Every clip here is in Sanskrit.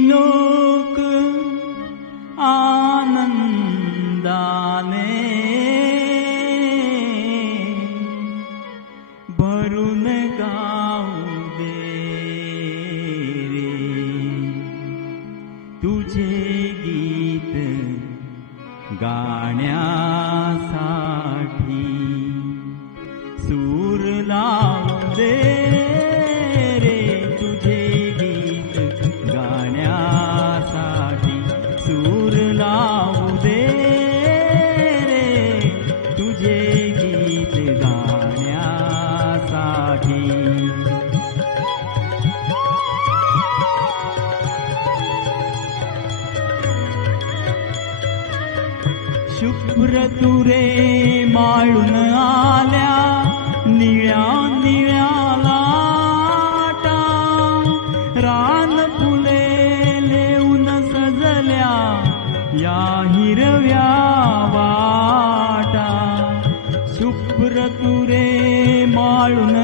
लोक आनंदाने भरून गाऊ दे रे। तुझे गीत गाण्यासाठी गाण्यासाठी शुभ्र तुरे माळून आल्या निळ्या निळ्या लाटा. रान फुले लेऊन सजल्या या हिरव्या शुभ्र तुरे माळून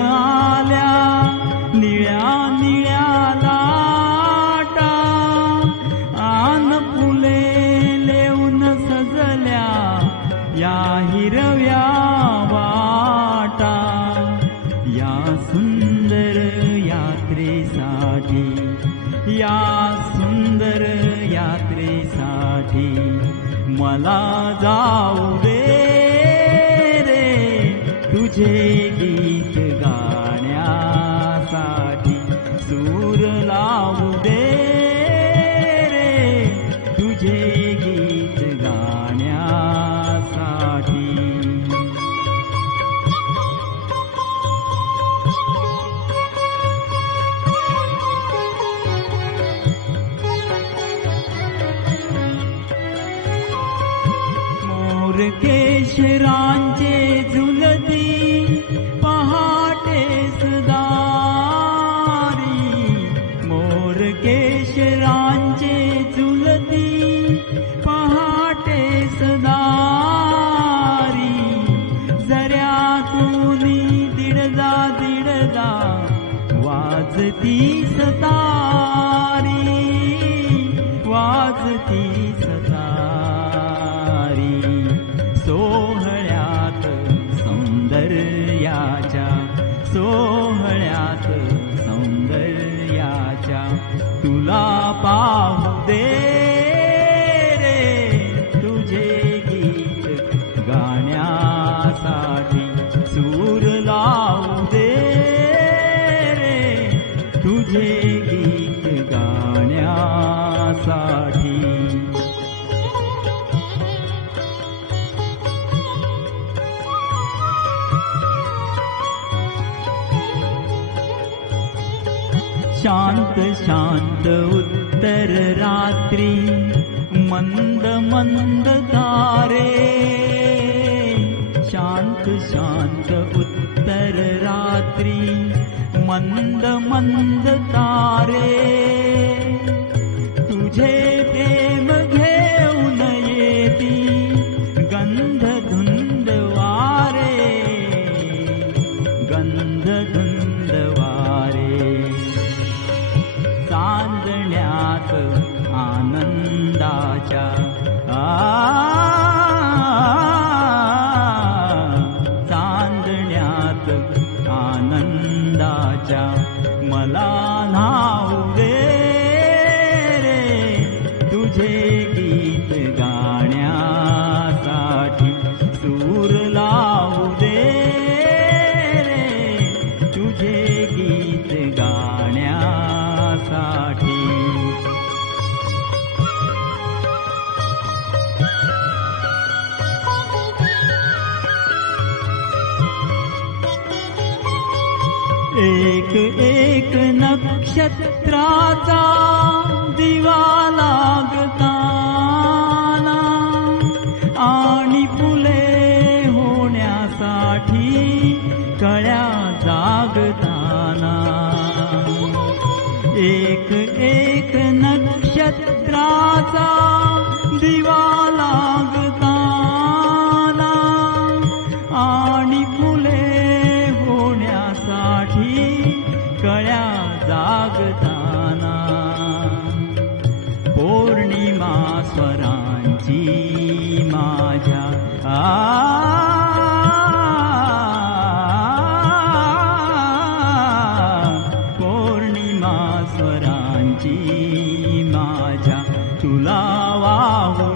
लाटा आन फुले लेऊन सजल्या या हिरव्या वाटा. या सुंदर यात्रेसाठी या सुंदर यात्रेसाठी मला जाऊ दे रे तुझे गीत. केशरांचे सोहळ्यात दे रे. तुझे गीत गाण्यासाठी सूर लावू दे रे. तुझे गीत गाण्यासाठी शांत शांत उत्तर रात्री मंद मंद तारे। शांत शांत उत्तर रात्री मंद मंद तारे। तुझे माझ्या चांदण्यात आनंदाच्या मला ना एक एक नक्षत्राचा दिवा लागताना आणि फुले होण्यासाठी कळ्या जागताना. एक स्वरांची माझ्या पौर्णिमा स्वरांची माझ्या तुला वाहू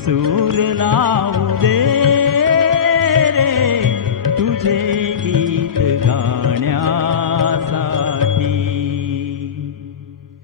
तुझे गीत गाण्यासाठी सूर